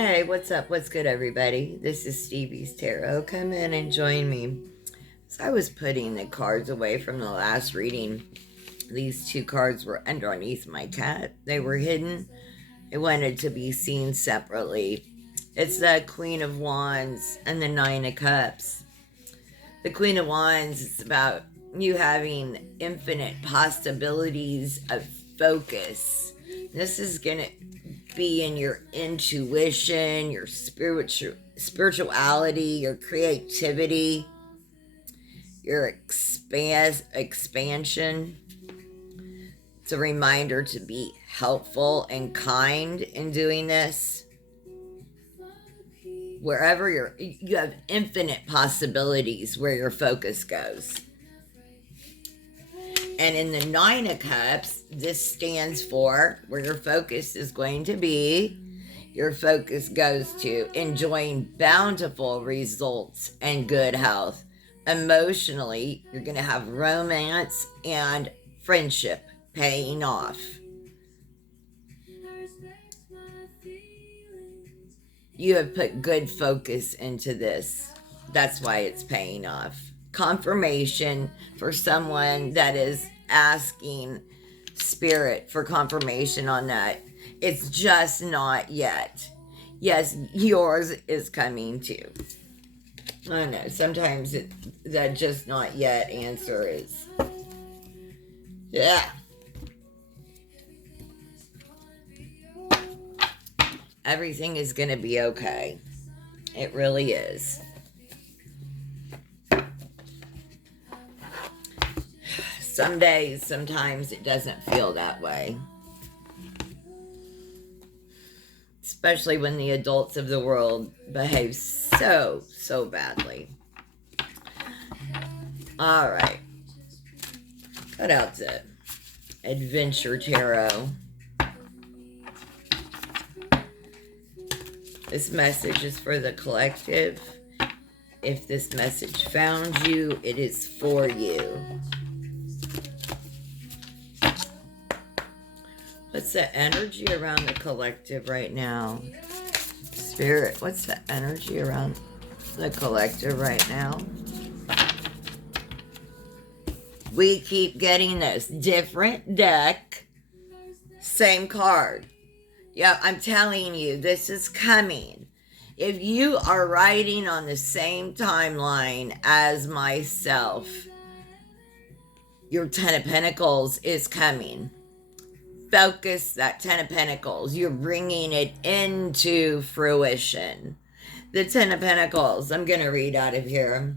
Hey, what's up? What's good, everybody? This is Stevie's Tarot. Come in and join me. As I was putting the cards away from the last reading, these two cards were underneath my cat. They were hidden. They wanted to be seen separately. It's the Queen of Wands and the Nine of Cups. The Queen of Wands is about you having infinite possibilities of focus. This is going to be in your intuition, your spirituality, your creativity, your expansion. It's a reminder to be helpful and kind in doing this. Wherever you have infinite possibilities where your focus goes. And in the Nine of Cups, this stands for where your focus is going to be. Your focus goes to enjoying bountiful results and good health. Emotionally, you're going to have romance and friendship paying off. You have put good focus into this. That's why it's paying off. Confirmation for someone that is asking spirit for confirmation on that. It's just not yet. Yes, yours is coming too. I know, sometimes that just not yet answer is, yeah. Everything is going to be okay. It really is. Some days, sometimes it doesn't feel that way. Especially when the adults of the world behave so badly. All right. Cut out the Adventure Tarot. This message is for the collective. If this message found you, it is for you. What's the energy around the collective right now? Spirit, what's the energy around the collective right now? We keep getting this different deck, same card. Yeah, I'm telling you, this is coming. If you are riding on the same timeline as myself, your Ten of Pentacles is coming. Focus that Ten of Pentacles. You're bringing it into fruition. The Ten of Pentacles, I'm going to read out of here.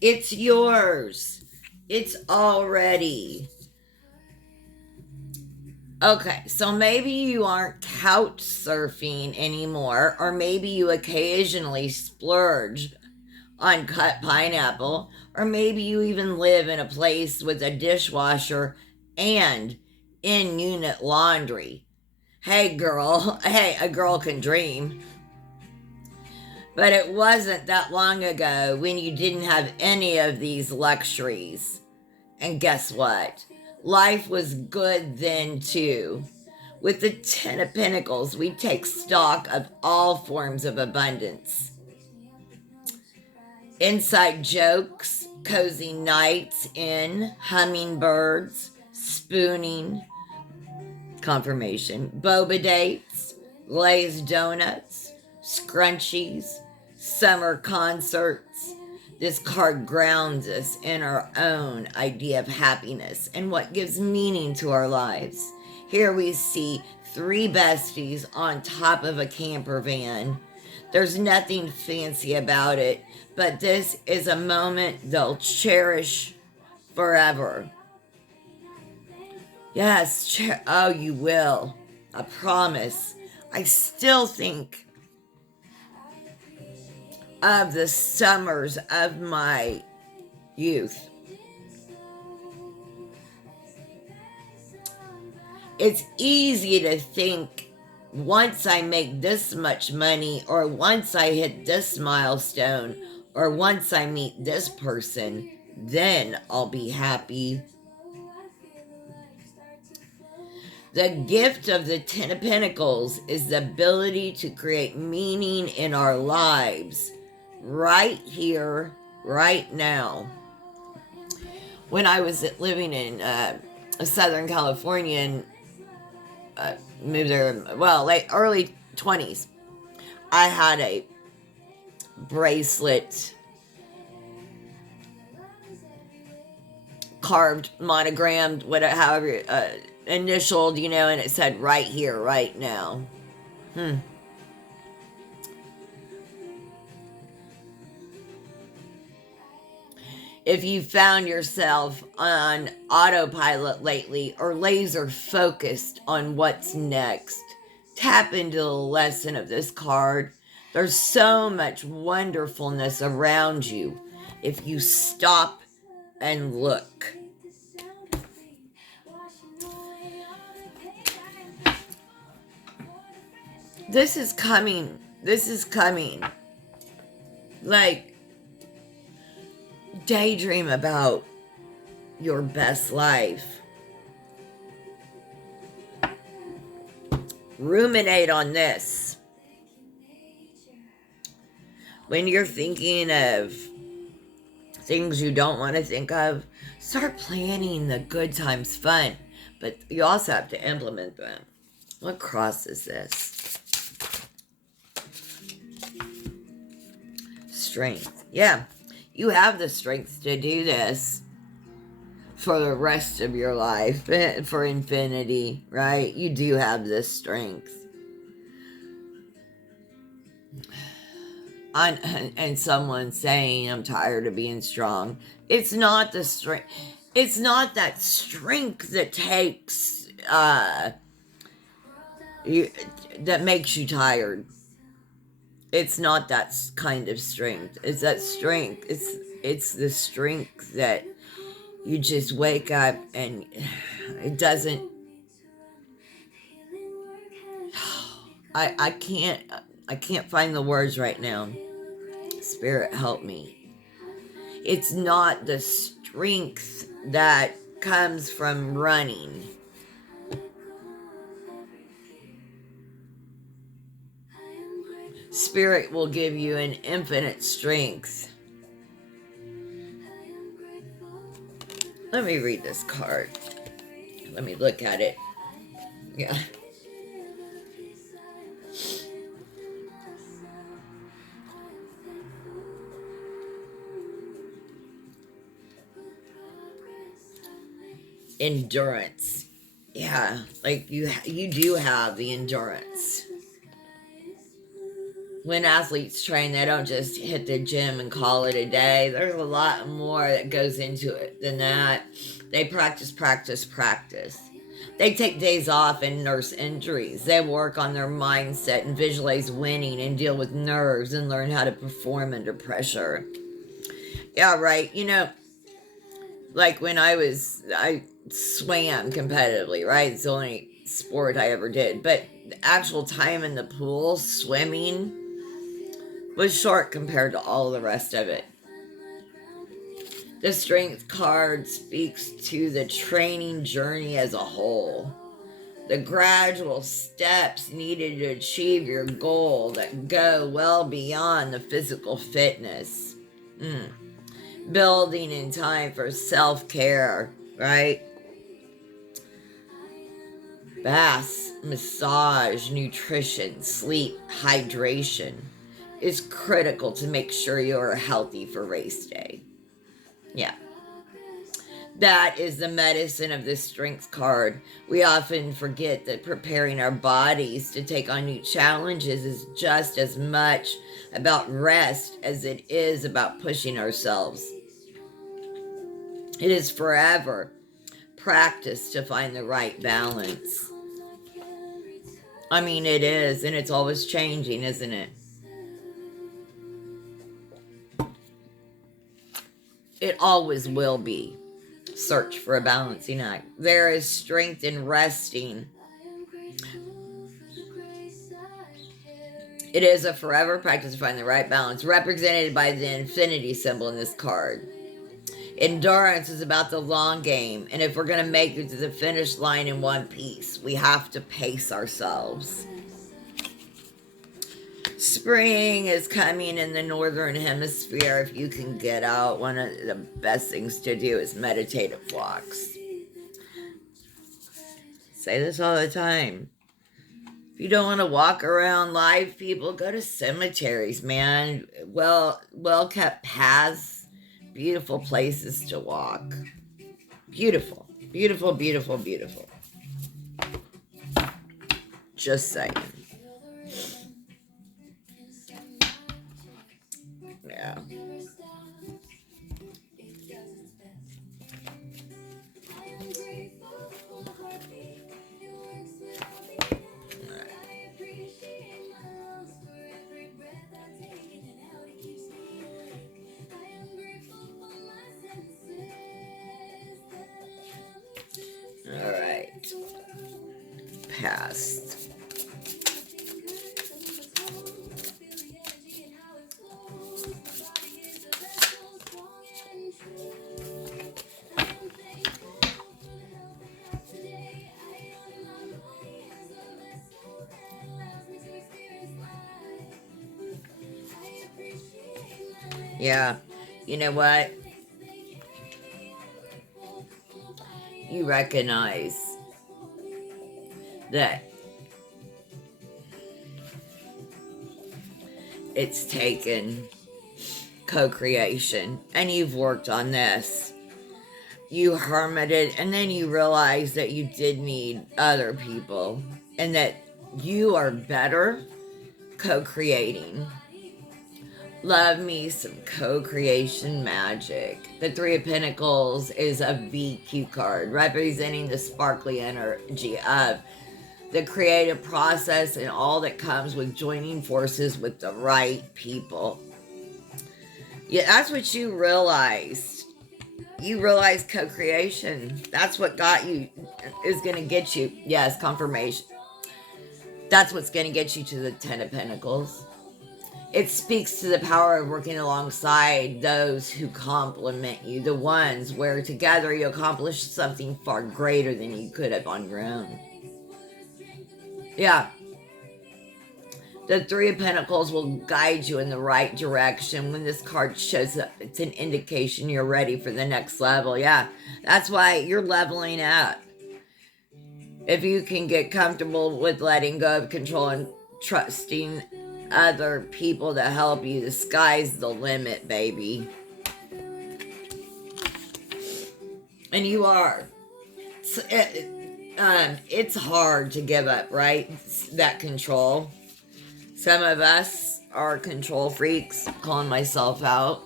It's yours. It's already. Okay, so maybe you aren't couch surfing anymore, or maybe you occasionally splurge on cut pineapple, or maybe you even live in a place with a dishwasher and in-unit laundry. Hey girl, hey, a girl can dream. But it wasn't that long ago when you didn't have any of these luxuries. And guess what? Life was good then too. With the Ten of Pentacles, we take stock of all forms of abundance. Inside jokes, cozy nights in, hummingbirds, spooning, confirmation, boba dates, glazed donuts, scrunchies, summer concerts. This card grounds us in our own idea of happiness and what gives meaning to our lives. Here we see three besties on top of a camper van. There's nothing fancy about it, but this is a moment they'll cherish forever. Yes, oh, you will. I promise. I still think of the summers of my youth. It's easy to think once I make this much money, or once I hit this milestone, or once I meet this person, then I'll be happy. The gift of the Ten of Pentacles is the ability to create meaning in our lives right here, right now. When I was living in Southern California and moved there, well, like early 20s, I had a bracelet carved, monogrammed, whatever, however, initialed, and it said right here, right now. If you found yourself on autopilot lately or laser focused on what's next, tap into the lesson of this card. There's so much wonderfulness around you if you stop and look. This is coming. Like, daydream about your best life. Ruminate on this. When you're thinking of things you don't want to think of, start planning the good times, fun. But you also have to implement them. What cross is this? Strength. Yeah, you have the strength to do this for the rest of your life, for infinity, right? You do have this strength. And someone saying, I'm tired of being strong. It's not the strength. It's not that strength that takes, that makes you tired. It's not that kind of strength. It's that strength. It's the strength that you just wake up and it doesn't. I can't find the words right now. Spirit, help me. It's not the strength that comes from running. Spirit will give you an infinite strength. Let me read this card. Let me look at it. Yeah. Endurance. Yeah, like you do have the endurance. When athletes train, they don't just hit the gym and call it a day. There's a lot more that goes into it than that. They practice. They take days off and nurse injuries. They work on their mindset and visualize winning and deal with nerves and learn how to perform under pressure. Yeah, right. Like when I swam competitively, right? It's the only sport I ever did. But the actual time in the pool, swimming, was short compared to all the rest of it. The strength card speaks to the training journey as a whole. The gradual steps needed to achieve your goal that go well beyond the physical fitness. Building in time for self-care, right? Baths, massage, nutrition, sleep, hydration is critical to make sure you are healthy for race day. Yeah. That is the medicine of this strength card. We often forget that preparing our bodies to take on new challenges is just as much about rest as it is about pushing ourselves. It is forever practice to find the right balance. I mean, it is, and it's always changing, isn't it? It always will be. Search for a balancing act. There is strength in resting. It is a forever practice to find the right balance, represented by the infinity symbol in this card. Endurance is about the long game, and if we're going to make it to the finish line in one piece, we have to pace ourselves. Spring is coming in the northern hemisphere. If you can get out, one of the best things to do is meditative walks. Say this all the time. If you don't want to walk around live, people, go to cemeteries, man. Well kept paths, beautiful places to walk. Beautiful, beautiful, beautiful, beautiful. Just saying. Yeah. All right. Past. Yeah. You know what? You recognize that it's taken co-creation, and you've worked on this. You hermited, and then you realize that you did need other people, and that you are better co-creating. Love me some co-creation magic. The Three of Pentacles is a VQ card representing the sparkly energy of the creative process and all that comes with joining forces with the right people. Yeah, that's what you realized. You realized co-creation. That's what got you, is going to get you. Yes, confirmation. That's what's going to get you to the Ten of Pentacles. It speaks to the power of working alongside those who complement you, the ones where together you accomplish something far greater than you could have on your own. Yeah. The Three of Pentacles will guide you in the right direction. When this card shows up, it's an indication you're ready for the next level. Yeah, that's why you're leveling up. If you can get comfortable with letting go of control and trusting other people to help you, the sky's the limit, baby. And you are. It's hard to give up, right? That control. Some of us are control freaks, calling myself out.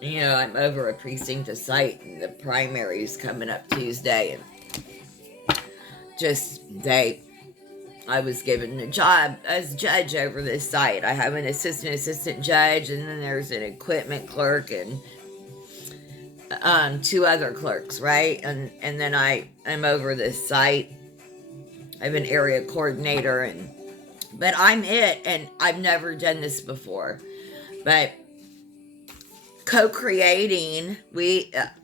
You know, I'm over a precinct of site, and the primary's coming up Tuesday, and I was given a job as judge over this site. I have an assistant judge, and then there's an equipment clerk and 2 other clerks, right? And then I'm over this site. I have an area coordinator, but I'm it, and I've never done this before. But co-creating,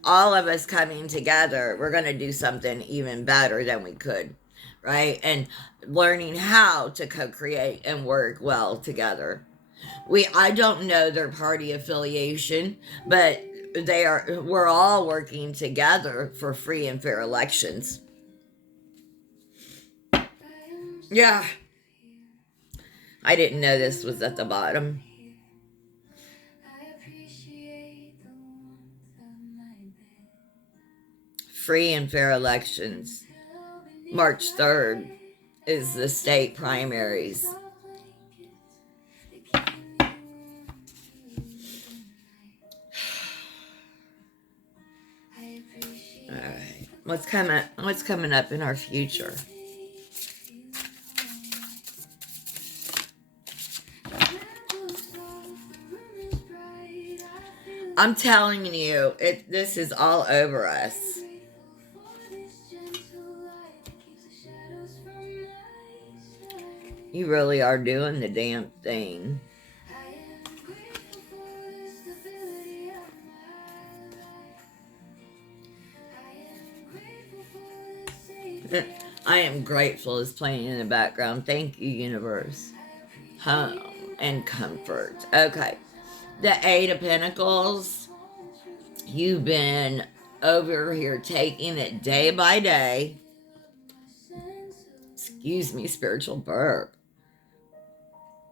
all of us coming together, we're going to do something even better than we could, right? And learning how to co-create and work well together. I don't know their party affiliation, but we're all working together for free and fair elections. Yeah. I didn't know this was at the bottom. Free and fair elections. March 3rd is the state primaries. All right. What's coming up in our future? I'm telling you, this is all over us. You really are doing the damn thing. I am grateful is playing in the background. Thank you, universe. Home and comfort. Okay. The Eight of Pentacles. You've been over here taking it day by day. Excuse me, spiritual burp.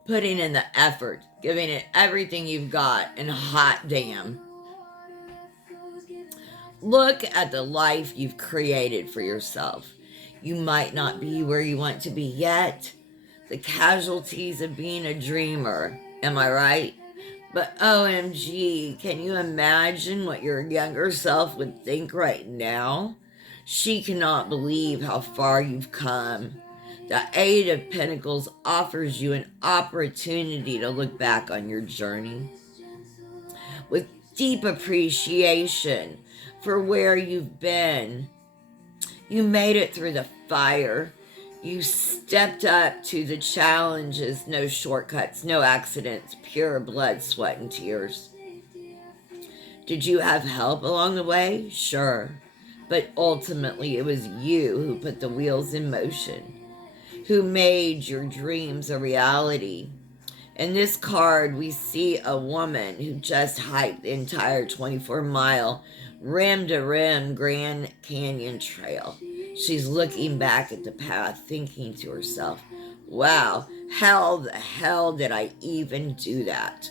Putting in the effort, giving it everything you've got, and hot damn. Look at the life you've created for yourself. You might not be where you want to be yet. The casualties of being a dreamer. Am I right? But OMG, can you imagine what your younger self would think right now? She cannot believe how far you've come. The Eight of Pentacles offers you an opportunity to look back on your journey with deep appreciation for where you've been. You made it through the fire. You stepped up to the challenges, no shortcuts, no accidents, pure blood, sweat, and tears. Did you have help along the way? Sure. But ultimately, it was you who put the wheels in motion, who made your dreams a reality. In this card, we see a woman who just hiked the entire 24-mile rim-to-rim Grand Canyon Trail. She's looking back at the path, thinking to herself, wow, how the hell did I even do that?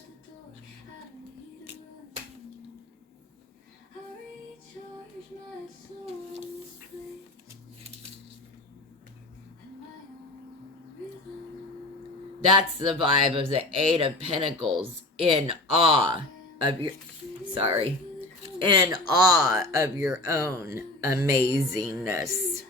That's the vibe of the Eight of Pentacles, in awe of your own amazingness.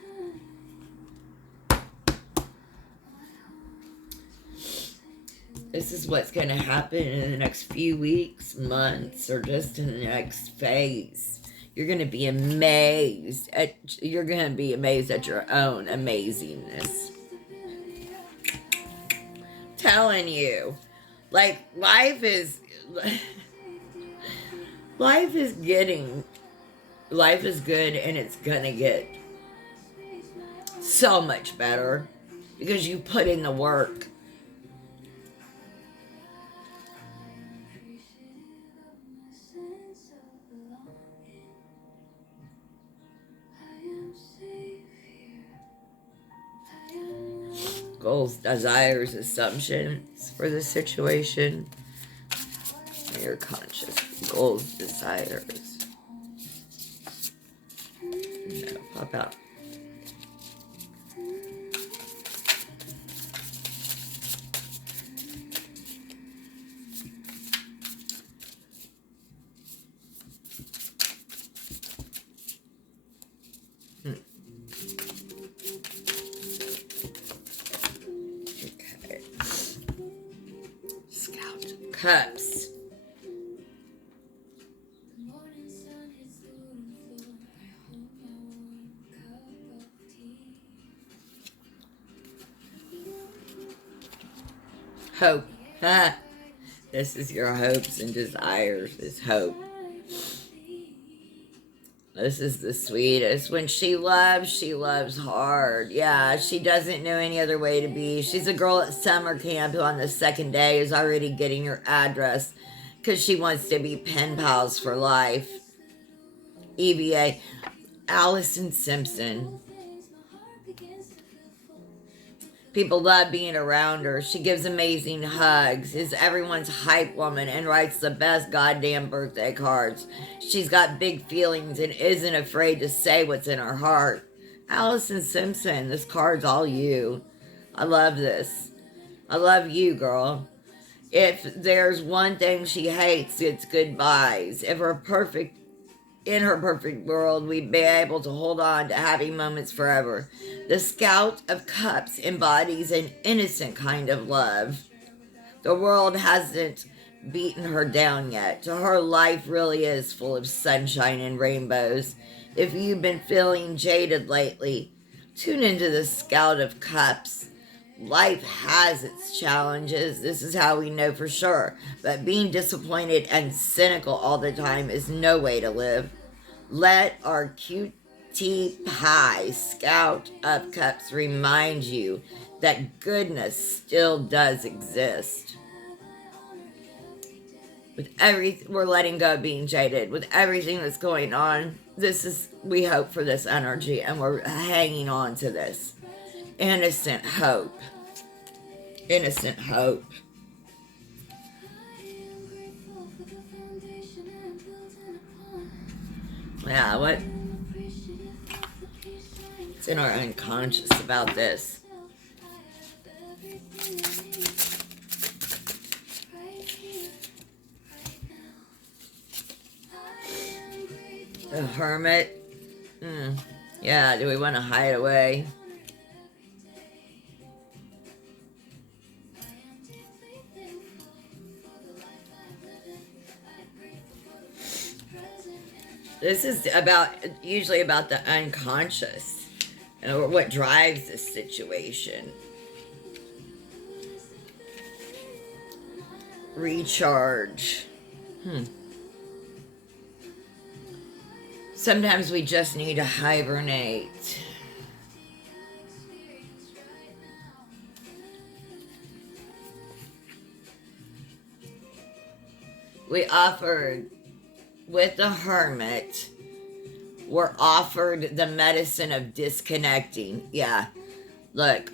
This is what's going to happen in the next few weeks, months, or just in the next phase. You're going to be amazed at your own amazingness. Telling you, like, life is good, and it's gonna get so much better because you put in the work. Goals, desires, assumptions for the situation. Your conscious goals, desires. No, pop out. Okay. Scout of Cups. Hope. This is your hopes and desires, is hope. This is the sweetest. When she loves hard. Yeah, she doesn't know any other way to be. She's a girl at summer camp who on the second day is already getting her address because she wants to be pen pals for life. EVA. Allison Simpson. People love being around her. She gives amazing hugs, is everyone's hype woman, and writes the best goddamn birthday cards. She's got big feelings and isn't afraid to say what's in her heart. Allison Simpson, this card's all you. I love this. I love you, girl. If there's one thing she hates, it's goodbyes. In her perfect world, we'd be able to hold on to happy moments forever. The Scout of Cups embodies an innocent kind of love. The world hasn't beaten her down yet. Her life really is full of sunshine and rainbows. If you've been feeling jaded lately, tune into the Scout of Cups. Life has its challenges. This is how we know for sure. But being disappointed and cynical all the time is no way to live. Let our cute Tea-pie, Scout of Cups remind you that goodness still does exist. With we're letting go of being jaded. With everything that's going on, we hope for this energy, and we're hanging on to this. Innocent hope. Innocent hope. Yeah, what's in our unconscious about this? The Hermit. Yeah, do we want to hide away? This is usually about the unconscious, or what drives this situation. Recharge. Sometimes we just need to hibernate. We offered, with the Hermit, we're offered the medicine of disconnecting. Yeah, look,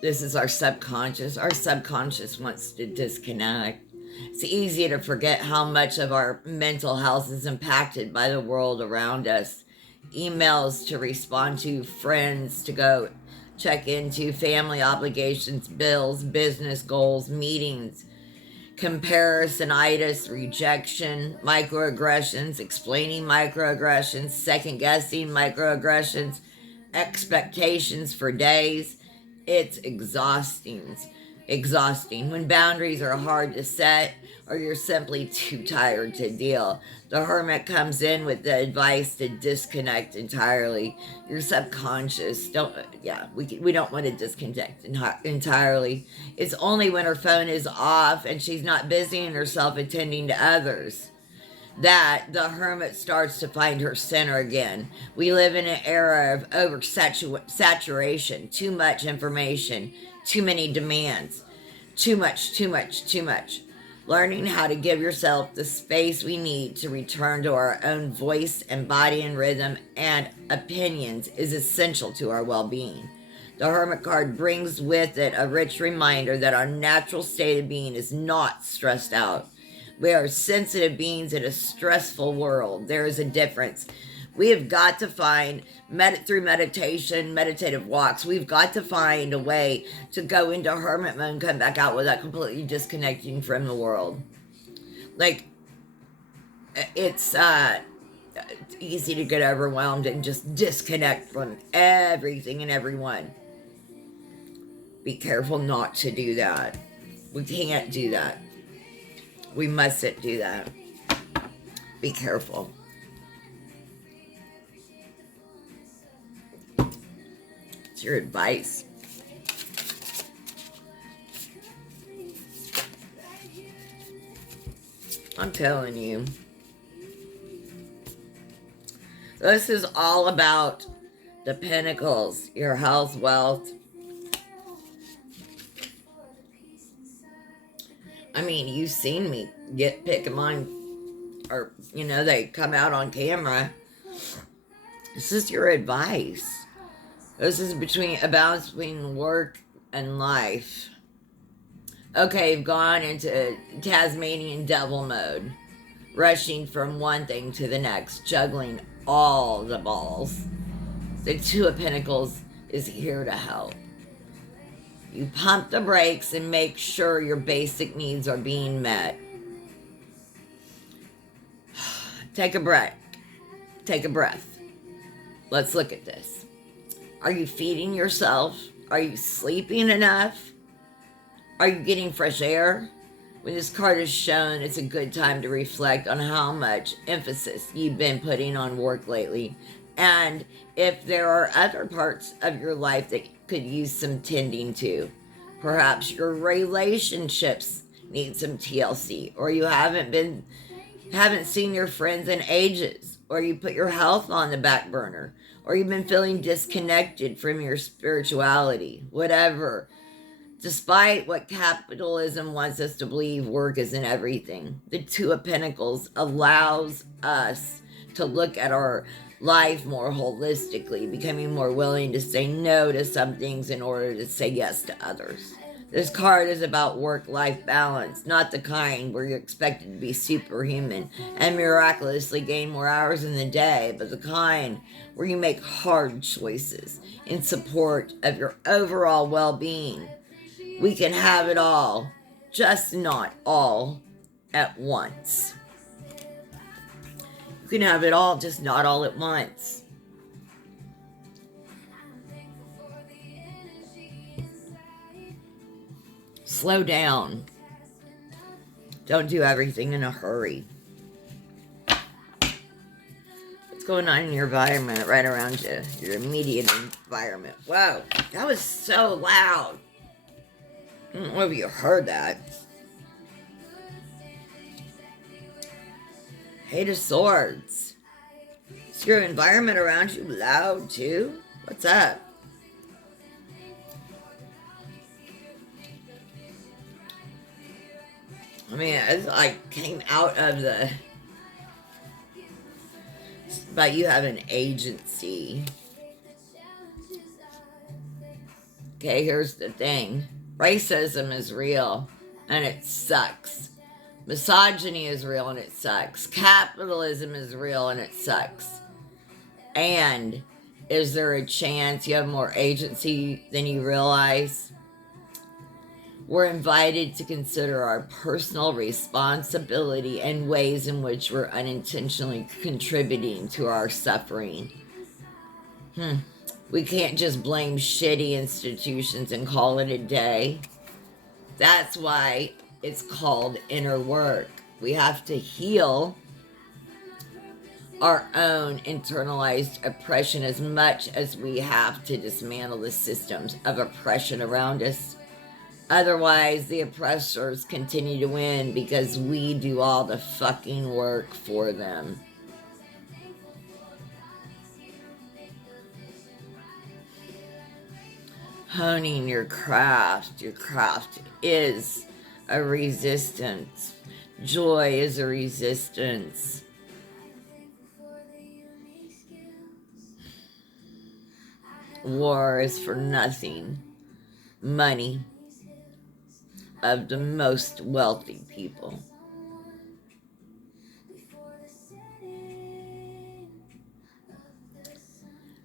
this is our subconscious. Our subconscious wants to disconnect. It's easy to forget how much of our mental health is impacted by the world around us. Emails to respond to, friends to go check into, family obligations, bills, business goals, meetings, comparisonitis, rejection, microaggressions, explaining microaggressions, second guessing microaggressions, expectations for days. It's exhausting. When boundaries are hard to set or you're simply too tired to deal, the Hermit comes in with the advice to disconnect entirely. Your subconscious we don't want to disconnect entirely. It's only when her phone is off and she's not busying herself attending to others that the Hermit starts to find her center again. We live in an era of oversaturation, too much information, too many demands, too much. Learning how to give yourself the space we need to return to our own voice and body and rhythm and opinions is essential to our well-being. The Hermit card brings with it a rich reminder that our natural state of being is not stressed out. We are sensitive beings in a stressful world. There is a difference. We have got to find, through meditation, meditative walks, we've got to find a way to go into hermit mode and come back out without completely disconnecting from the world. Like, it's easy to get overwhelmed and just disconnect from everything and everyone. Be careful not to do that. We can't do that. We mustn't do that. Be careful. It's your advice. I'm telling you. This is all about the Pentacles, your health, wealth. I mean, you've seen me pick them on, or, they come out on camera. This is your advice. This is a balance between work and life. Okay, you've gone into Tasmanian devil mode, rushing from one thing to the next, juggling all the balls. The Two of Pentacles is here to help. You pump the brakes and make sure your basic needs are being met. Take a break. Take a breath. Let's look at this. Are you feeding yourself? Are you sleeping enough? Are you getting fresh air? When this card is shown, it's a good time to reflect on how much emphasis you've been putting on work lately, and if there are other parts of your life that could use some tending to. Perhaps your relationships need some TLC, or you haven't seen your friends in ages. or you put your health on the back burner, or you've been feeling disconnected from your spirituality, whatever. Despite what capitalism wants us to believe, work isn't everything. The Two of Pentacles allows us to look at our life more holistically, becoming more willing to say no to some things in order to say yes to others. This card is about work-life balance, not the kind where you're expected to be superhuman and miraculously gain more hours in the day, but the kind where you make hard choices in support of your overall well-being. We can have it all, just not all at once. You can have it all, just not all at once. Slow down. Don't do everything in a hurry. What's going on in your environment right around you? Your immediate environment. Whoa, that was so loud. I don't know if you heard that. Eight of Swords. Is your environment around you loud too? What's up? I mean, it's like came out of the... But you have an agency. Okay, here's the thing. Racism is real, and it sucks. Misogyny is real, and it sucks. Capitalism is real, and it sucks. And is there a chance you have more agency than you realize? We're invited to consider our personal responsibility and ways in which we're unintentionally contributing to our suffering. We can't just blame shitty institutions and call it a day. That's why it's called inner work. We have to heal our own internalized oppression as much as we have to dismantle the systems of oppression around us. Otherwise, the oppressors continue to win because we do all the fucking work for them. Honing your craft. Your craft is a resistance. Joy is a resistance. War is for nothing. Money of the most wealthy people.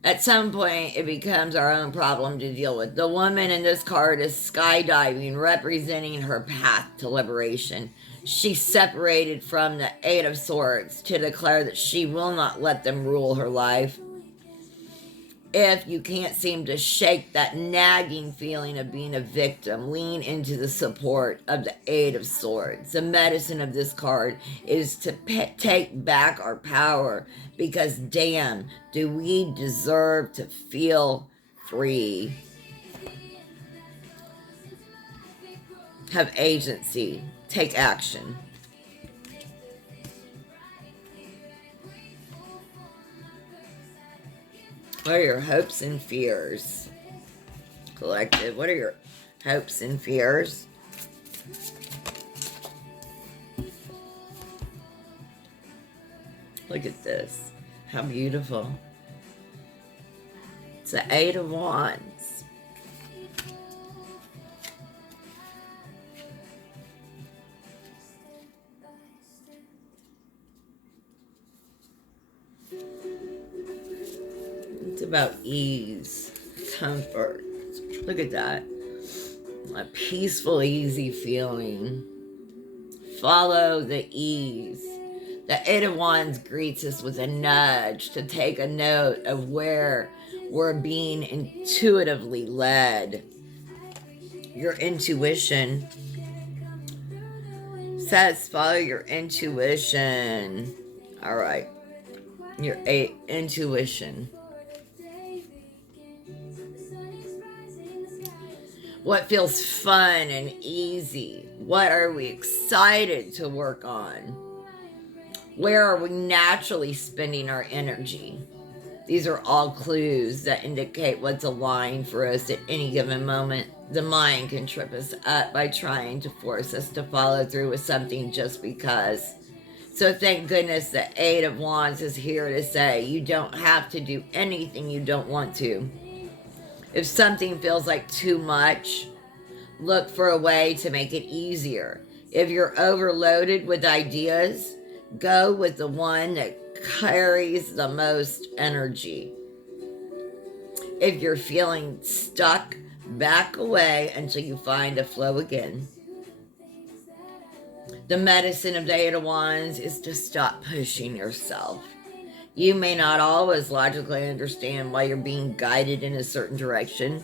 At some point, it becomes our own problem to deal with. The woman in this card is skydiving, representing her path to liberation. She separated from the Eight of Swords to declare that she will not let them rule her life. If you can't seem to shake that nagging feeling of being a victim, lean into the support of the Eight of Swords. The medicine of this card is to take back our power, because damn, do we deserve to feel free. Have agency. Take action. What are your hopes and fears? Collective, what are your hopes and fears? Look at this. How beautiful. It's the Eight of Wands. It's about ease, comfort. Look at that. A peaceful, easy feeling. Follow the ease. The Eight of Wands greets us with a nudge to take a note of where we're being intuitively led. Your intuition says follow your intuition. All right. Your intuition. What feels fun and easy? What are we excited to work on? Where are we naturally spending our energy? These are all clues that indicate what's aligned for us at any given moment. The mind can trip us up by trying to force us to follow through with something just because. So thank goodness the Eight of Wands is here to say you don't have to do anything you don't want to. If something feels like too much, look for a way to make it easier. If you're overloaded with ideas, go with the one that carries the most energy. If you're feeling stuck, back away until you find a flow again. The medicine of the Eight of Wands is to stop pushing yourself. You may not always logically understand why you're being guided in a certain direction,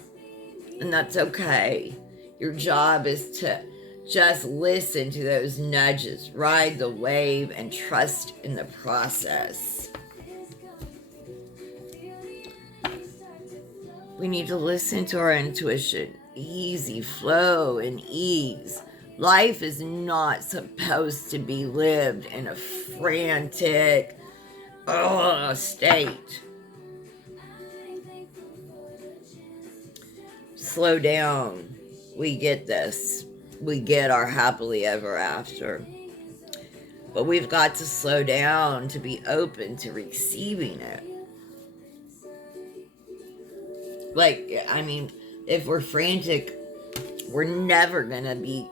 and that's okay. Your job is to just listen to those nudges, ride the wave, and trust in the process. We need to listen to our intuition. Easy flow and ease. Life is not supposed to be lived in a frantic state. Slow down. We get this. We get our happily ever after. But we've got to slow down to be open to receiving it. Like, I mean, if we're frantic, we're never going to be,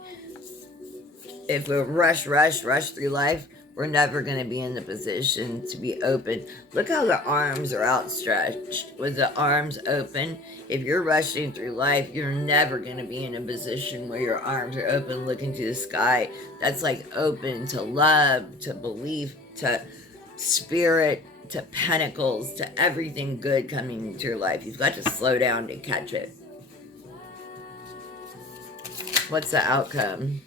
if we rush through life, we're never going to be in the position to be open. Look how the arms are outstretched. With the arms open, if you're rushing through life, you're never going to be in a position where your arms are open looking to the sky. That's like open to love, to belief, to spirit, to pentacles, to everything good coming into your life. You've got to slow down to catch it. What's the outcome?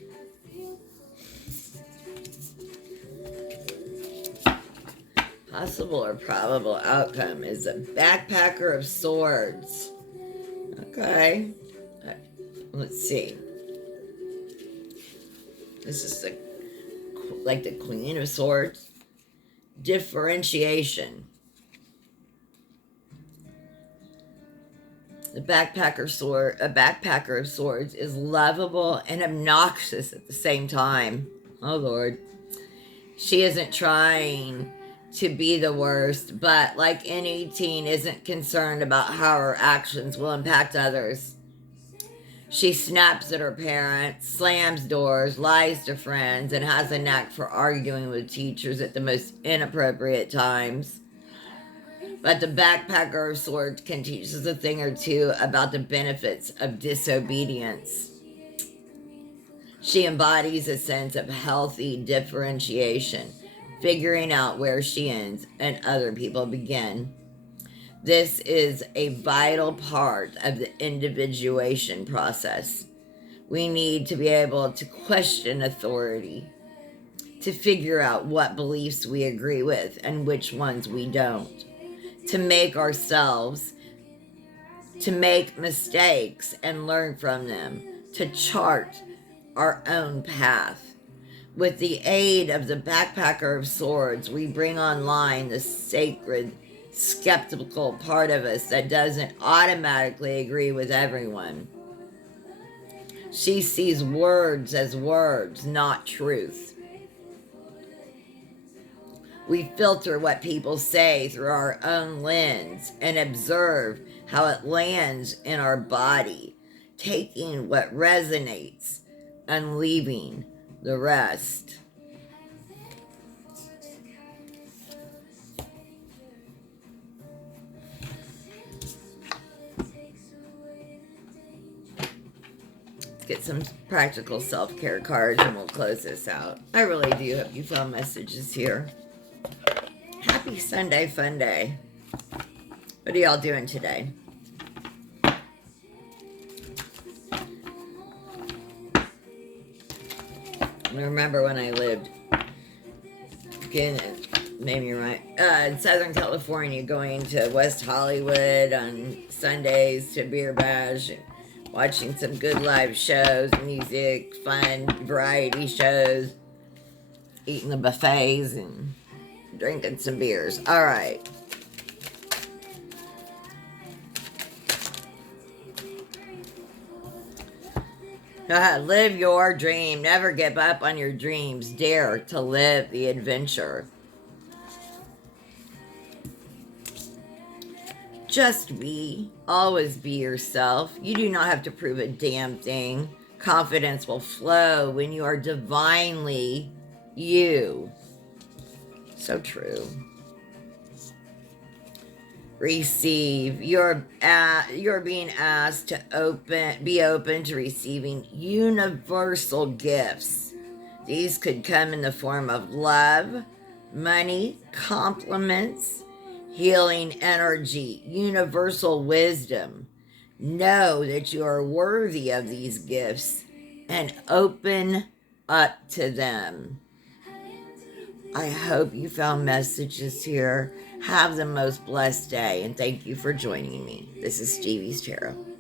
Possible or probable outcome is a backpacker of swords. Okay. Let's see. This is like the Queen of Swords. Differentiation. A backpacker of swords is lovable and obnoxious at the same time. Oh Lord. She isn't trying to be the worst, but like any teen, isn't concerned about how her actions will impact others. She snaps at her parents, slams doors, lies to friends, and has a knack for arguing with teachers at the most inappropriate times. But the backpacker of swords can teach us a thing or two about the benefits of disobedience. She embodies a sense of healthy differentiation, figuring out where she ends and other people begin. This is a vital part of the individuation process. We need to be able to question authority, to figure out what beliefs we agree with and which ones we don't, to make mistakes and learn from them, to chart our own path. With the aid of the backpacker of swords, we bring online the sacred, skeptical part of us that doesn't automatically agree with everyone. She sees words as words, not truth. We filter what people say through our own lens and observe how it lands in our body, taking what resonates and leaving the rest. Let's get some practical self-care cards and we'll close this out. I really do hope you found messages here. Happy Sunday Fun Day. What are y'all doing today? I remember when I lived in Southern California, going to West Hollywood on Sundays to Beer Bash and watching some good live shows, music, fun, variety shows, eating the buffets, and drinking some beers. All right. Live your dream. Never give up on your dreams. Dare to live the adventure. Just be. Always be yourself. You do not have to prove a damn thing. Confidence will flow when you are divinely you. So true. Receive. You're being asked to be open to receiving universal gifts. These could come in the form of love, money, compliments, healing energy, universal wisdom. Know that you are worthy of these gifts and open up to them. I hope you found messages here. Have the most blessed day, and thank you for joining me. This is Stevie's Tarot.